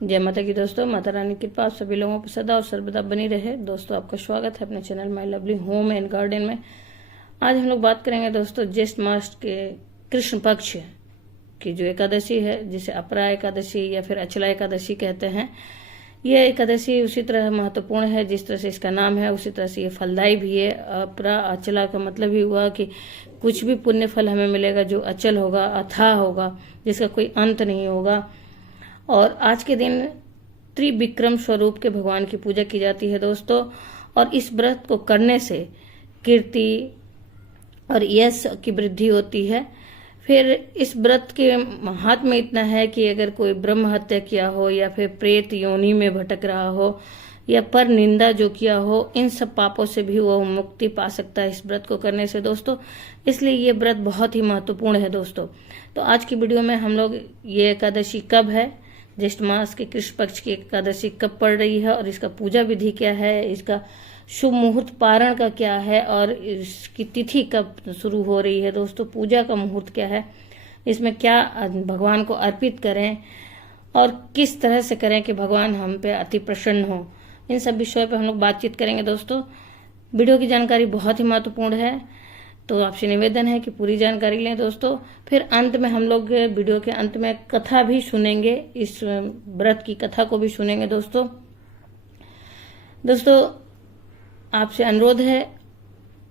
जय माता की दोस्तों। माता रानी की कृपा आप सभी लोगों पर सदा और सर्वदा बनी रहे। दोस्तों आपका स्वागत है अपने channel my lovely home and garden में। आज हम लोग बात करेंगे दोस्तों ज्येष्ठ मास के कृष्ण पक्ष की जो एकादशी है, जिसे अपरा एकादशी या फिर अचला एकादशी कहते हैं। यह एकादशी उसी तरह महत्वपूर्ण है जिस तरह से इसका नाम है, उसी तरह से ये फलदायी भी है। अपरा अचला का मतलब ही हुआ कि कुछ भी पुण्य फल हमें मिलेगा जो अचल होगा, अथाह होगा, जिसका कोई अंत नहीं होगा। और आज के दिन त्रिविक्रम स्वरूप के भगवान की पूजा की जाती है दोस्तों। और इस व्रत को करने से कीर्ति और यश की वृद्धि होती है। फिर इस व्रत के महात्म्य इतना है कि अगर कोई ब्रह्म हत्या किया हो या फिर प्रेत योनि में भटक रहा हो या पर निंदा जो किया हो, इन सब पापों से भी वो मुक्ति पा सकता है इस व्रत को करने से दोस्तों। इसलिए ये व्रत बहुत ही महत्वपूर्ण है दोस्तों। तो आज की वीडियो में हम लोग ये एकादशी कब है, ज्येष्ठ मास के कृष्ण पक्ष की एकादशी कब पड़ रही है और इसका पूजा विधि क्या है, इसका शुभ मुहूर्त पारण का क्या है और इसकी तिथि कब शुरू हो रही है दोस्तों, पूजा का मुहूर्त क्या है, इसमें क्या भगवान को अर्पित करें और किस तरह से करें कि भगवान हम पे अति प्रसन्न हो, इन सब विषयों पर हम लोग बातचीत करेंगे दोस्तों। वीडियो की जानकारी बहुत ही महत्वपूर्ण है, तो आपसे निवेदन है कि पूरी जानकारी लें दोस्तों। फिर अंत में हम लोग वीडियो के अंत में कथा भी सुनेंगे, इस व्रत की कथा को भी सुनेंगे दोस्तों। आपसे अनुरोध है,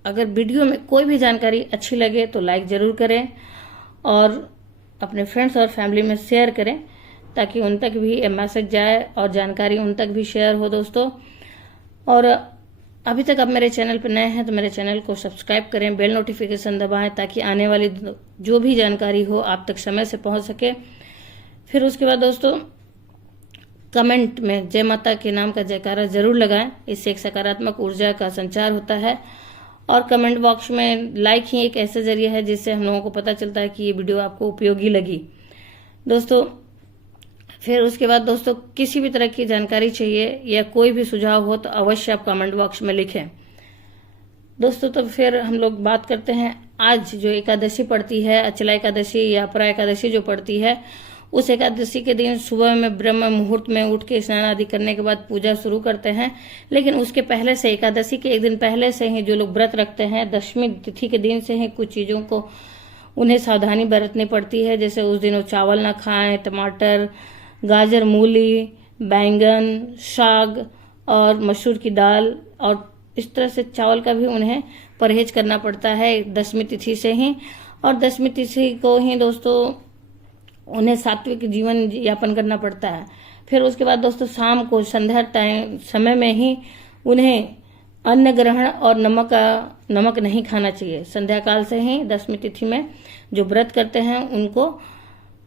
अगर वीडियो में कोई भी जानकारी अच्छी लगे तो लाइक जरूर करें और अपने फ्रेंड्स और फैमिली में शेयर करें ताकि उन तक भी ये मैसेज जाए और जानकारी उन तक भी शेयर हो दोस्तों। और अभी तक आप मेरे चैनल पर नए हैं तो मेरे चैनल को सब्सक्राइब करें, बेल नोटिफिकेशन दबाएं ताकि आने वाली जो भी जानकारी हो आप तक समय से पहुंच सके। फिर उसके बाद दोस्तों कमेंट में जय माता के नाम का जयकारा जरूर लगाएं, इससे एक सकारात्मक ऊर्जा का संचार होता है। और कमेंट बॉक्स में लाइक ही एक ऐसा जरिया है जिससे हम लोगों को पता चलता है कि ये वीडियो आपको उपयोगी लगी दोस्तों। फिर उसके बाद दोस्तों किसी भी तरह की जानकारी चाहिए या कोई भी सुझाव हो तो अवश्य आप कमेंट बॉक्स में लिखें दोस्तों। तो फिर हम लोग बात करते हैं आज जो एकादशी पड़ती है, अचला एकादशी या अपरा एकादशी जो पड़ती है, उस एकादशी के दिन सुबह में ब्रह्म मुहूर्त में उठ के स्नान आदि करने के बाद पूजा शुरू करते हैं। लेकिन उसके पहले से, एकादशी के एक दिन पहले से ही जो लोग व्रत रखते हैं, दशमी तिथि के दिन से ही कुछ चीजों को उन्हें सावधानी बरतनी पड़ती है। जैसे उस दिन वो चावल ना खाएं, टमाटर, गाजर, मूली, बैंगन, साग और मसूर की दाल, और इस तरह से चावल का भी उन्हें परहेज करना पड़ता है दशमी तिथि से ही। और दशमी तिथि को ही दोस्तों उन्हें सात्विक जीवन यापन करना पड़ता है। फिर उसके बाद दोस्तों शाम को संध्या टाइम समय में ही उन्हें अन्न ग्रहण और नमक नहीं खाना चाहिए। संध्या काल से ही दशमी तिथि में जो व्रत करते हैं उनको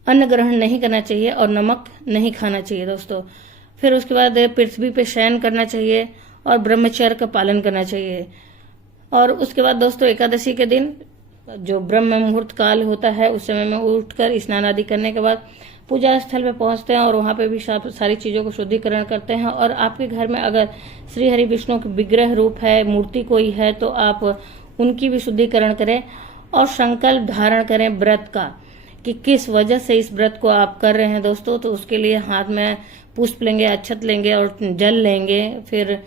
अन्न ग्रहण नहीं करना चाहिए और नमक नहीं खाना चाहिए दोस्तों। फिर उसके बाद पृथ्वी पे शयन करना चाहिए और ब्रह्मचर्य का पालन करना चाहिए। और उसके बाद दोस्तों एकादशी के दिन जो ब्रह्म मुहूर्त काल होता है उस समय में उठकर स्नान आदि करने के बाद पूजा स्थल पे पहुंचते हैं और वहां पे भी सारी चीजों को शुद्धिकरण करते हैं। और आपके घर में अगर श्री हरि विष्णु के विग्रह रूप है, मूर्ति कोई है, तो आप उनकी भी शुद्धिकरण करें और संकल्प धारण करें व्रत का कि किस वजह से इस व्रत को आप कर रहे हैं दोस्तों। तो उसके लिए हाथ में पुष्प लेंगे, अक्षत लेंगे और जल लेंगे। फिर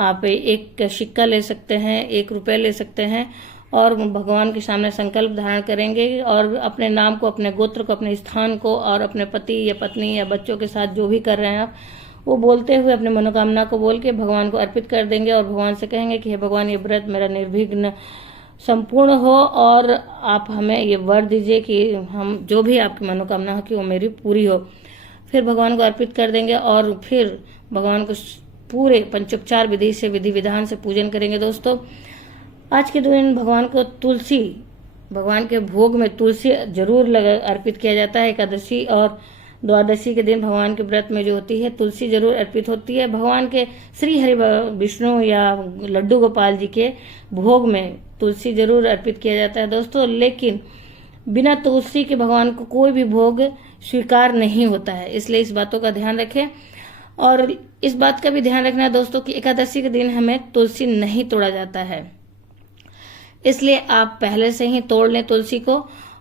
आप एक सिक्का ले सकते हैं, 1 रुपये ले सकते हैं और भगवान के सामने संकल्प धारण करेंगे और अपने नाम को, अपने गोत्र को, अपने स्थान को और अपने पति या पत्नी या बच्चों के साथ जो भी कर रहे हैं आप, वो बोलते हुए अपने मनोकामना को बोल के भगवान को अर्पित कर देंगे और भगवान से कहेंगे कि हे भगवान, ये व्रत मेरा निर्विघ्न संपूर्ण हो और आप हमें ये वर दीजिए कि हम जो भी आपकी मनोकामना हो कि वो मेरी पूरी हो। फिर भगवान को अर्पित कर देंगे और फिर भगवान को पूरे पंचोपचार विधि से, विधि विधान से पूजन करेंगे दोस्तों। आज के दिन भगवान को तुलसी, भगवान के भोग में तुलसी जरूर अर्पित किया जाता है। एकादशी और द्वादशी के दिन भगवान के व्रत में जो होती है तुलसी जरूर अर्पित होती है। भगवान के श्री हरि विष्णु या लड्डू गोपाल जी के भोग में तुलसी जरूर अर्पित किया जाता है दोस्तों। लेकिन बिना तुलसी के भगवान को कोई भी भोग स्वीकार नहीं होता है, इसलिए इस बातों का ध्यान रखें। और इस बात का भी ध्यान रखना है दोस्तों कि एकादशी के दिन हमें तुलसी नहीं तोड़ा जाता है, इसलिए आप पहले से ही तोड़ लें तुलसी को।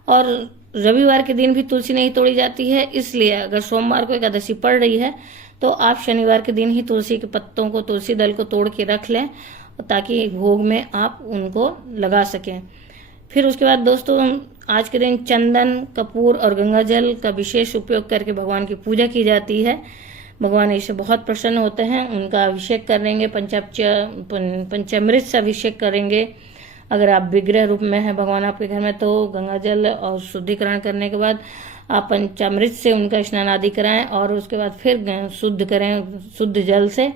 और रविवार के दिन भी तुलसी नहीं तोड़ी जाती है, इसलिए अगर सोमवार को एकादशी पड़ रही है तो आप शनिवार के दिन ही तुलसी के पत्तों को, तुलसी दल को तोड़ के रख लें ताकि भोग में आप उनको लगा सकें। फिर उसके बाद दोस्तों आज के दिन चंदन, कपूर और गंगा जल का विशेष उपयोग करके भगवान की पूजा की जाती है। भगवान इससे बहुत प्रसन्न होते हैं। उनका अभिषेक करेंगे, पंचामृत से अभिषेक करेंगे। अगर आप विग्रह रूप में है भगवान आपके घर में तो गंगा जल और शुद्धिकरण करने के बाद आप पंचामृत से उनका स्नान आदि कराएं और उसके बाद फिर शुद्ध करें शुद्ध जल से।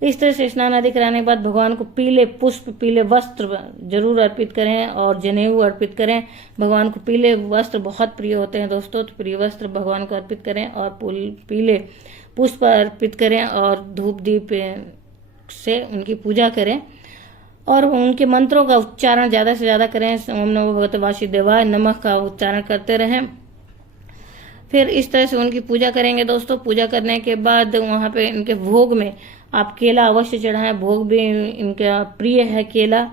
इस तरह से स्नान आदि कराने के बाद भगवान को पीले पुष्प, पीले वस्त्र जरूर अर्पित करें और जनेऊ अर्पित करें। भगवान को पीले वस्त्र बहुत प्रिय होते हैं दोस्तों, तो प्रिय वस्त्र भगवान को अर्पित करें और पीले पुष्प अर्पित करें और धूप दीप से उनकी पूजा करें और उनके मंत्रों का उच्चारण ज्यादा से ज्यादा करें। ओम नमो भगवते वासुदेवाय नमः का उच्चारण करते रहें। फिर इस तरह से उनकी पूजा करेंगे दोस्तों। पूजा करने के बाद वहां पे इनके भोग में आप केला अवश्य चढ़ाएं। भोग भी इनका प्रिय है केला,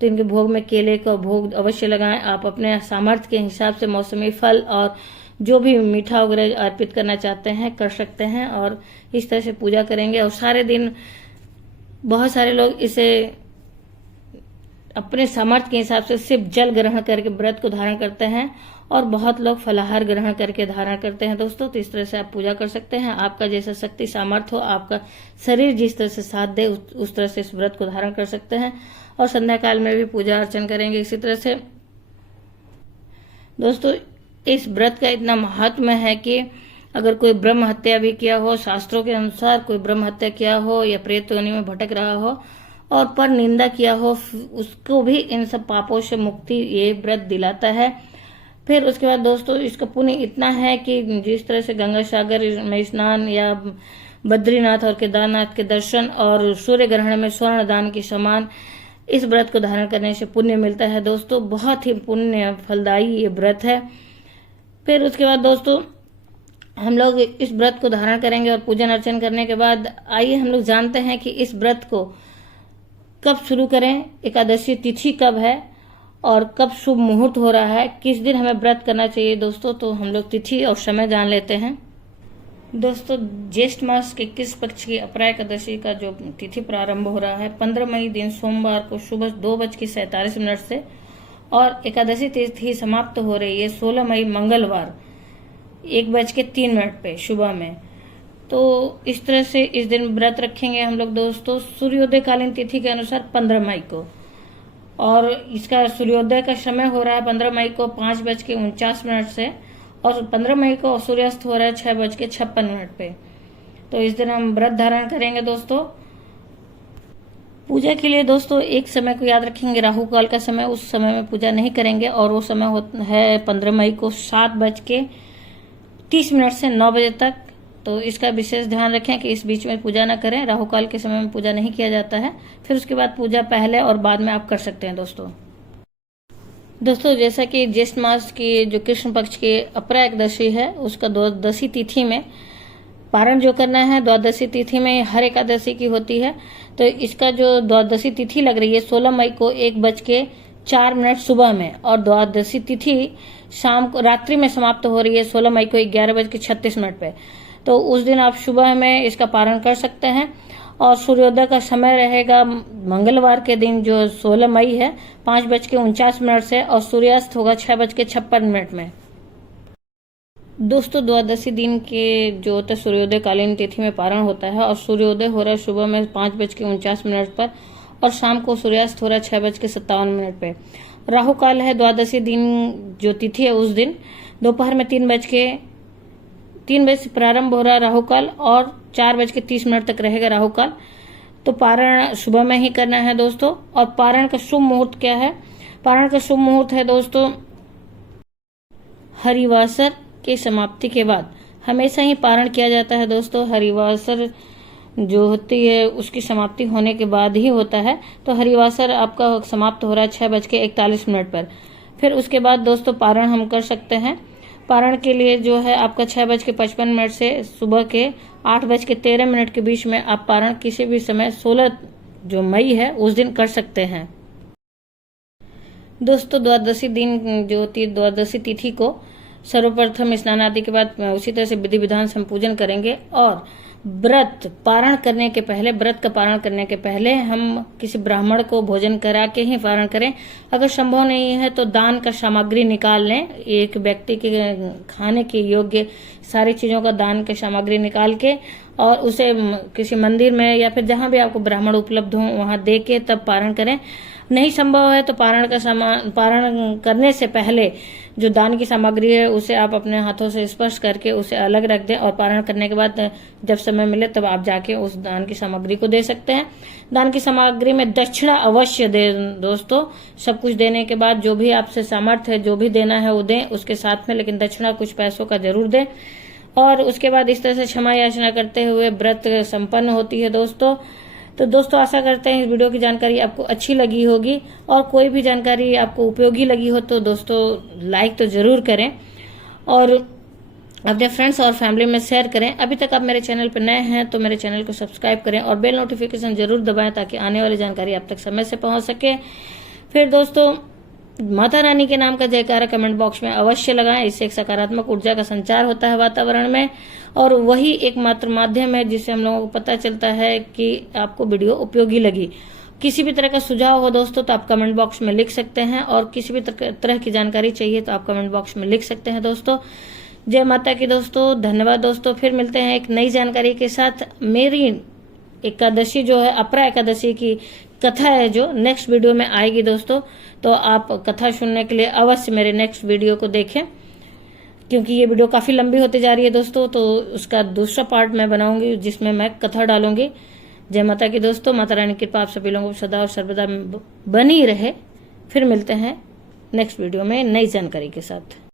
तो इनके भोग में केले का भोग अवश्य लगाएं। आप अपने सामर्थ्य के हिसाब से मौसमी फल और जो भी मीठा वगैरह अर्पित करना चाहते हैं कर सकते हैं और इस तरह से पूजा करेंगे। और सारे दिन बहुत सारे लोग इसे अपने सामर्थ्य के हिसाब से सिर्फ जल ग्रहण करके व्रत को धारण करते हैं और बहुत लोग फलाहार ग्रहण करके धारण करते हैं दोस्तों। तो इस तरह से आप पूजा कर सकते हैं। आपका जैसा शक्ति सामर्थ्य हो, आपका शरीर जिस तरह से साथ दे उस तरह से इस व्रत को धारण कर सकते हैं और संध्या काल में भी पूजा अर्चन करेंगे। इसी तरह से दोस्तों इस व्रत का इतना महत्व है कि अगर कोई ब्रह्म हत्या भी किया हो, शास्त्रों के अनुसार कोई ब्रह्म हत्या किया हो या प्रेत योनि में भटक रहा हो और पर निंदा किया हो, उसको भी इन सब पापों से मुक्ति ये व्रत दिलाता है। फिर उसके बाद दोस्तों इसका पुण्य इतना है कि जिस तरह से गंगा सागर में स्नान या बद्रीनाथ और केदारनाथ के दर्शन और सूर्य ग्रहण में स्वर्ण दान के समान इस व्रत को धारण करने से पुण्य मिलता है दोस्तों। बहुत ही पुण्य फलदायी ये व्रत है। फिर उसके बाद दोस्तों हम लोग इस व्रत को धारण करेंगे और पूजन अर्चन करने के बाद आइए हम लोग जानते हैं कि इस व्रत को कब शुरू करें, एकादशी तिथि कब है और कब शुभ मुहूर्त हो रहा है, किस दिन हमें व्रत करना चाहिए दोस्तों। तो हम लोग तिथि और समय जान लेते हैं दोस्तों। ज्येष्ठ मास के किस पक्ष की अपरा एकादशी का जो तिथि प्रारंभ हो रहा है 15 मई दिन सोमवार को सुबह 2:47 से और एकादशी तिथि समाप्त हो रही है 16 मई मंगलवार 1:03 पे सुबह में। तो इस तरह से इस दिन व्रत रखेंगे हम लोग दोस्तों सूर्योदय कालीन तिथि के अनुसार 15 मई को और इसका सूर्योदय का समय हो रहा है 15 मई को 5:49 से और 15 मई को सूर्यास्त हो रहा है 6:56 पे। तो इस दिन हम व्रत धारण करेंगे दोस्तों। पूजा के लिए दोस्तों एक समय को याद रखेंगे, राहु काल का समय, उस समय में पूजा नहीं करेंगे और वो समय है 15 मई को 7:30 से 9 बजे तक। तो इसका विशेष ध्यान रखें कि इस बीच में पूजा ना करें, राहु काल के समय में पूजा नहीं किया जाता है। फिर उसके बाद पूजा पहले और बाद में आप कर सकते हैं दोस्तों जैसा कि ज्येष्ठ मास की जो कृष्ण पक्ष की अपरा एकादशी है उसका द्वादशी तिथि में पारण जो करना है, द्वादशी तिथि में हर एकादशी की होती है। तो इसका जो द्वादशी तिथि लग रही है 16 मई को 1:04 सुबह में और द्वादशी तिथि शाम को रात्रि में समाप्त हो रही है 16 मई को 11:36 पे। तो उस दिन आप सुबह में इसका पारण कर सकते हैं और सूर्योदय का समय रहेगा मंगलवार के दिन जो 16 मई है 5:49 से और सूर्यास्त होगा 6:56 में। दोस्तों द्वादशी दिन के जो होता है सूर्योदय कालीन तिथि में पारण होता है और सूर्योदय हो रहा है सुबह में 5:49 पर और शाम को सूर्यास्त हो रहा है 6:57 पे। राहु काल है द्वादशी दिन जो तिथि है उस दिन दोपहर में 3 बजे से प्रारंभ हो रहा है राहु काल और 4:30 तक रहेगा राहु काल। तो पारण सुबह में ही करना है दोस्तों। और पारण का शुभ मुहूर्त क्या है? पारण का शुभ मुहूर्त है दोस्तों हरिवासर के समाप्ति के बाद। हमेशा ही पारण किया जाता है दोस्तों, हरिवासर जो होती है उसकी समाप्ति होने के बाद ही होता है। तो हरिवासर आपका समाप्त हो रहा है 6:41 पर। फिर उसके बाद दोस्तों पारण हम कर सकते हैं। पारण के लिए जो है आपका 6:55 से सुबह के 8:13 के बीच में आप पारण किसी भी समय 16 जो मई है उस दिन कर सकते हैं। दोस्तों द्वादशी दिन जो होती है, द्वादशी तिथि को सर्वप्रथम स्नान आदि के बाद उसी तरह से विधि विधान से हम पूजन करेंगे। और व्रत पारण करने के पहले, व्रत का पारण करने के पहले हम किसी ब्राह्मण को भोजन करा के ही पारण करें। अगर संभव नहीं है तो दान का सामग्री निकाल लें, एक व्यक्ति के खाने के योग्य सारी चीजों का दान की सामग्री निकाल के और उसे किसी मंदिर में या फिर जहां भी आपको ब्राह्मण उपलब्ध हो वहां दे के तब पारण करें। नहीं संभव है तो पारण करने से पहले जो दान की सामग्री है उसे आप अपने हाथों से स्पर्श करके उसे अलग रख दें, और पारण करने के बाद जब समय मिले तब आप जाके उस दान की सामग्री को दे सकते हैं। दान की सामग्री में दक्षिणा अवश्य दें दोस्तों। सब कुछ देने के बाद जो भी आपसे सामर्थ्य है, जो भी देना है वो दें उसके साथ में, लेकिन दक्षिणा कुछ पैसों का जरूर दें। और उसके बाद इस तरह से क्षमा याचना करते हुए व्रत संपन्न होती है दोस्तों। तो दोस्तों आशा करते हैं इस वीडियो की जानकारी आपको अच्छी लगी होगी, और कोई भी जानकारी आपको उपयोगी लगी हो तो दोस्तों लाइक तो जरूर करें और अपने फ्रेंड्स और फैमिली में शेयर करें। अभी तक आप मेरे चैनल पर नए हैं तो मेरे चैनल को सब्सक्राइब करें और बेल नोटिफिकेशन जरूर दबाएं ताकि आने वाली जानकारी आप तक समय से पहुंच सके। फिर दोस्तों माता रानी के नाम का जयकारा कमेंट बॉक्स में अवश्य लगाएं, इससे एक सकारात्मक ऊर्जा का संचार होता है वातावरण में, और वही एकमात्र माध्यम है जिससे हम लोगों को पता चलता है कि आपको वीडियो उपयोगी लगी। किसी भी तरह का सुझाव हो दोस्तों तो आप कमेंट बॉक्स में लिख सकते हैं, और किसी भी तरह की जानकारी चाहिए तो आप कमेंट बॉक्स में लिख सकते हैं दोस्तों। जय माता की दोस्तों, धन्यवाद दोस्तों। फिर मिलते हैं एक नई जानकारी के साथ। मेरी एकादशी जो है, अपरा एकादशी की कथा है जो नेक्स्ट वीडियो में आएगी दोस्तों, तो आप कथा सुनने के लिए अवश्य मेरे नेक्स्ट वीडियो को देखें, क्योंकि ये वीडियो काफी लंबी होती जा रही है दोस्तों। तो उसका दूसरा पार्ट मैं बनाऊंगी जिसमें मैं कथा डालूंगी। जय माता की दोस्तों, माता रानी की कृपा आप सभी लोगों को सदा और सर्वदा बनी रहे। फिर मिलते हैं नेक्स्ट वीडियो में नई जानकारी के साथ।